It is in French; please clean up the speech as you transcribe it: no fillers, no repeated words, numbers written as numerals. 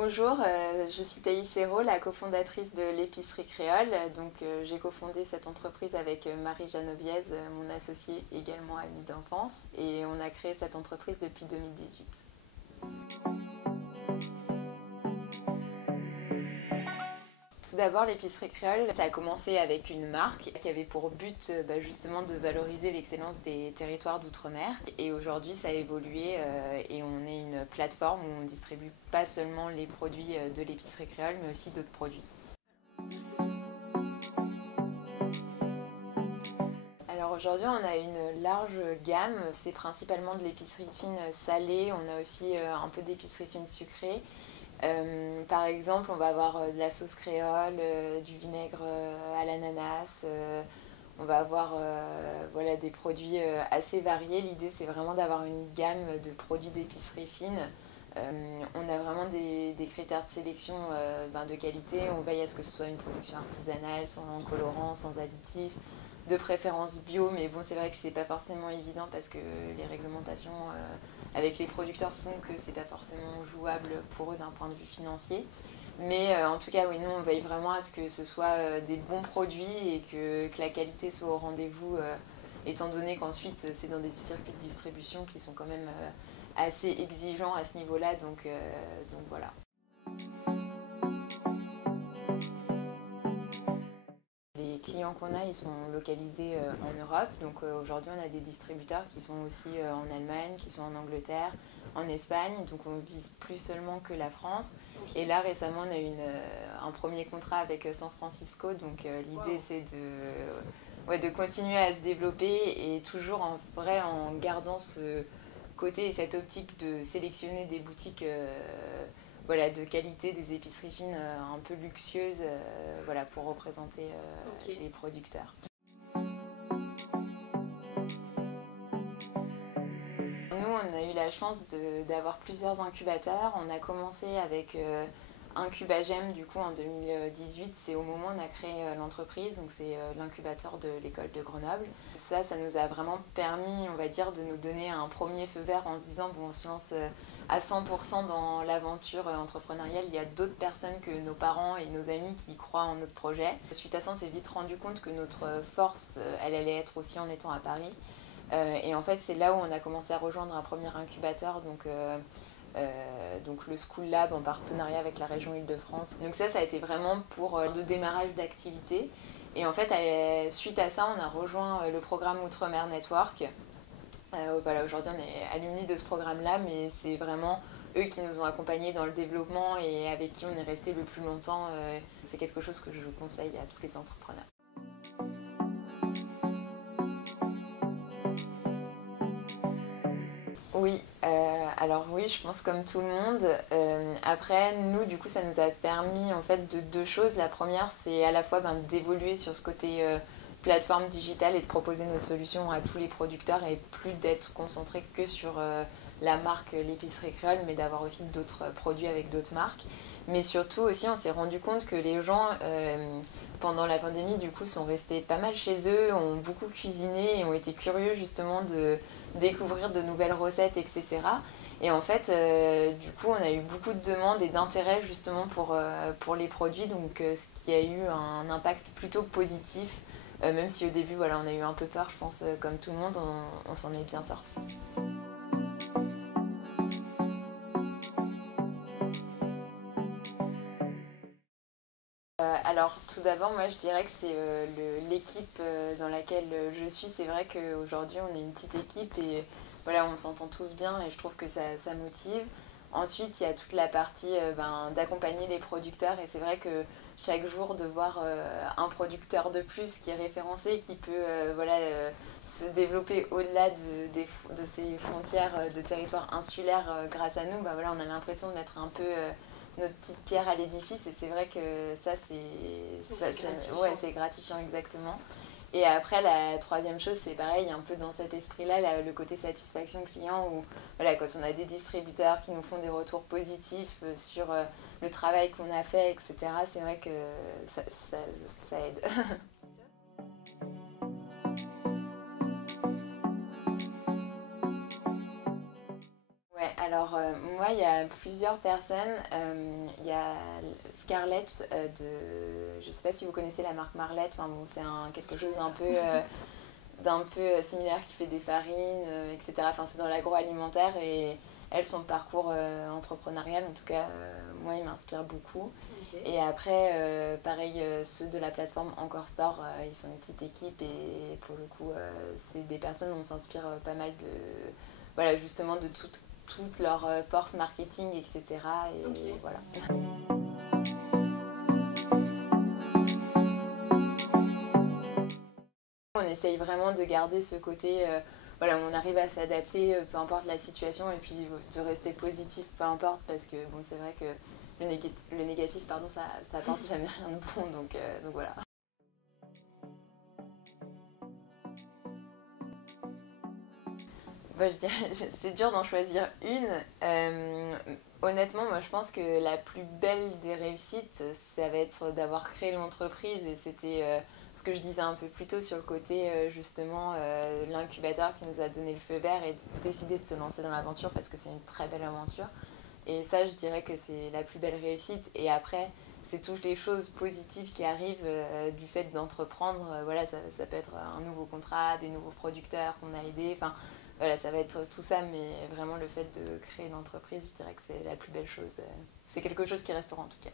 Bonjour, je suis Thaïs Hérault, la cofondatrice de l'épicerie créole. J'ai cofondé cette entreprise avec Marie Geneviève, mon associée, également amie d'enfance, et on a créé cette entreprise depuis 2018. Tout d'abord, l'épicerie créole, ça a commencé avec une marque qui avait pour but justement de valoriser l'excellence des territoires d'outre-mer. Et aujourd'hui, ça a évolué et on est une plateforme où on distribue pas seulement les produits de l'épicerie créole, mais aussi d'autres produits. Alors aujourd'hui, on a une large gamme. C'est principalement de l'épicerie fine salée. On a aussi un peu d'épicerie fine sucrée. Par exemple, on va avoir de la sauce créole, du vinaigre à l'ananas. On va avoir voilà, des produits assez variés. L'idée, c'est vraiment d'avoir une gamme de produits d'épicerie fine. On a vraiment des critères de sélection de qualité. On veille à ce que ce soit une production artisanale, sans colorant, sans additifs, de préférence bio. Mais bon, c'est vrai que c'est pas forcément évident parce que les réglementations avec les producteurs font que c'est pas forcément jouable pour eux d'un point de vue financier. Mais en tout cas, oui, nous, on veille vraiment à ce que ce soit des bons produits et que la qualité soit au rendez-vous, étant donné qu'ensuite, c'est dans des circuits de distribution qui sont quand même assez exigeants à ce niveau-là. Donc voilà. Les clients qu'on a, ils sont localisés en Europe. Aujourd'hui, on a des distributeurs qui sont aussi en Allemagne, qui sont en Angleterre, en Espagne. Donc on vise plus seulement que la France. Et là, récemment, on a eu un premier contrat avec San Francisco. L'idée, c'est de continuer à se développer et toujours en vrai en gardant ce côté et cette optique de sélectionner des boutiques voilà, de qualité, des épiceries fines un peu luxueuses voilà, pour représenter les producteurs. Nous, on a eu la chance d'avoir plusieurs incubateurs. On a commencé avec Incubagem du coup en 2018. C'est au moment où on a créé l'entreprise, donc c'est l'incubateur de l'école de Grenoble. Ça nous a vraiment permis, on va dire, de nous donner un premier feu vert en se disant bon, on se lance à 100% dans l'aventure entrepreneuriale. Il y a d'autres personnes que nos parents et nos amis qui croient en notre projet. Suite à ça, on s'est vite rendu compte que notre force, elle allait être aussi en étant à Paris. Et en fait, c'est là où on a commencé à rejoindre un premier incubateur, donc le School Lab en partenariat avec la région Île-de-France. Donc ça a été vraiment pour le démarrage d'activité. Et en fait, suite à ça, on a rejoint le programme Outre-mer Network. Voilà, aujourd'hui, on est alumni de ce programme-là, mais c'est vraiment eux qui nous ont accompagnés dans le développement et avec qui on est resté le plus longtemps. C'est quelque chose que je conseille à tous les entrepreneurs. Oui, alors oui, je pense comme tout le monde. Après, nous, du coup, ça nous a permis en fait de deux choses. La première, c'est à la fois d'évoluer sur ce côté plateforme digitale et de proposer notre solution à tous les producteurs et plus d'être concentré que sur la marque l'épicerie créole, mais d'avoir aussi d'autres produits avec d'autres marques. Mais surtout aussi, on s'est rendu compte que les gens, pendant la pandémie, du coup, sont restés pas mal chez eux, ont beaucoup cuisiné et ont été curieux justement de découvrir de nouvelles recettes, etc. Et en fait, du coup, on a eu beaucoup de demandes et d'intérêt justement pour les produits, ce qui a eu un impact plutôt positif, même si au début, voilà, on a eu un peu peur, je pense, comme tout le monde, on s'en est bien sorti. Alors tout d'abord, moi je dirais que c'est l'équipe dans laquelle je suis. C'est vrai qu'aujourd'hui on est une petite équipe et voilà, on s'entend tous bien et je trouve que ça motive. Ensuite, il y a toute la partie d'accompagner les producteurs et c'est vrai que chaque jour de voir un producteur de plus qui est référencé, qui peut se développer au-delà de ces frontières de territoire insulaire grâce à nous, voilà, on a l'impression de mettre un peu notre petite pierre à l'édifice et c'est vrai que ça c'est gratifiant exactement. Et après la troisième chose c'est pareil un peu dans cet esprit là le côté satisfaction client où voilà, quand on a des distributeurs qui nous font des retours positifs sur le travail qu'on a fait, etc., c'est vrai que ça aide. Ouais, Moi, il y a plusieurs personnes. Il y a Scarlett je ne sais pas si vous connaissez la marque Marlette. Enfin, bon, c'est quelque chose d'un peu similaire qui fait des farines, etc. Enfin, c'est dans l'agroalimentaire et elle, son parcours entrepreneurial, en tout cas, moi, il m'inspire beaucoup. Ok. Et après, pareil, ceux de la plateforme Encore Store, ils sont une petite équipe et pour le coup, c'est des personnes où on s'inspire pas mal voilà, justement de toute leur force marketing, etc. Et Ok. voilà. On essaye vraiment de garder ce côté, voilà, on arrive à s'adapter, peu importe la situation, et puis de rester positif, peu importe, parce que bon, c'est vrai que le négatif, pardon, ça apporte jamais rien de bon, donc voilà. Bah, je dirais, c'est dur d'en choisir une. Honnêtement, moi je pense que la plus belle des réussites, ça va être d'avoir créé l'entreprise et c'était ce que je disais un peu plus tôt sur le côté justement l'incubateur qui nous a donné le feu vert et décider de se lancer dans l'aventure parce que c'est une très belle aventure. Et ça, je dirais que c'est la plus belle réussite. Et après, c'est toutes les choses positives qui arrivent du fait d'entreprendre. Voilà, ça peut être un nouveau contrat, des nouveaux producteurs qu'on a aidés. Enfin, voilà, ça va être tout ça, mais vraiment le fait de créer une entreprise, je dirais que c'est la plus belle chose. C'est quelque chose qui restera en tout cas.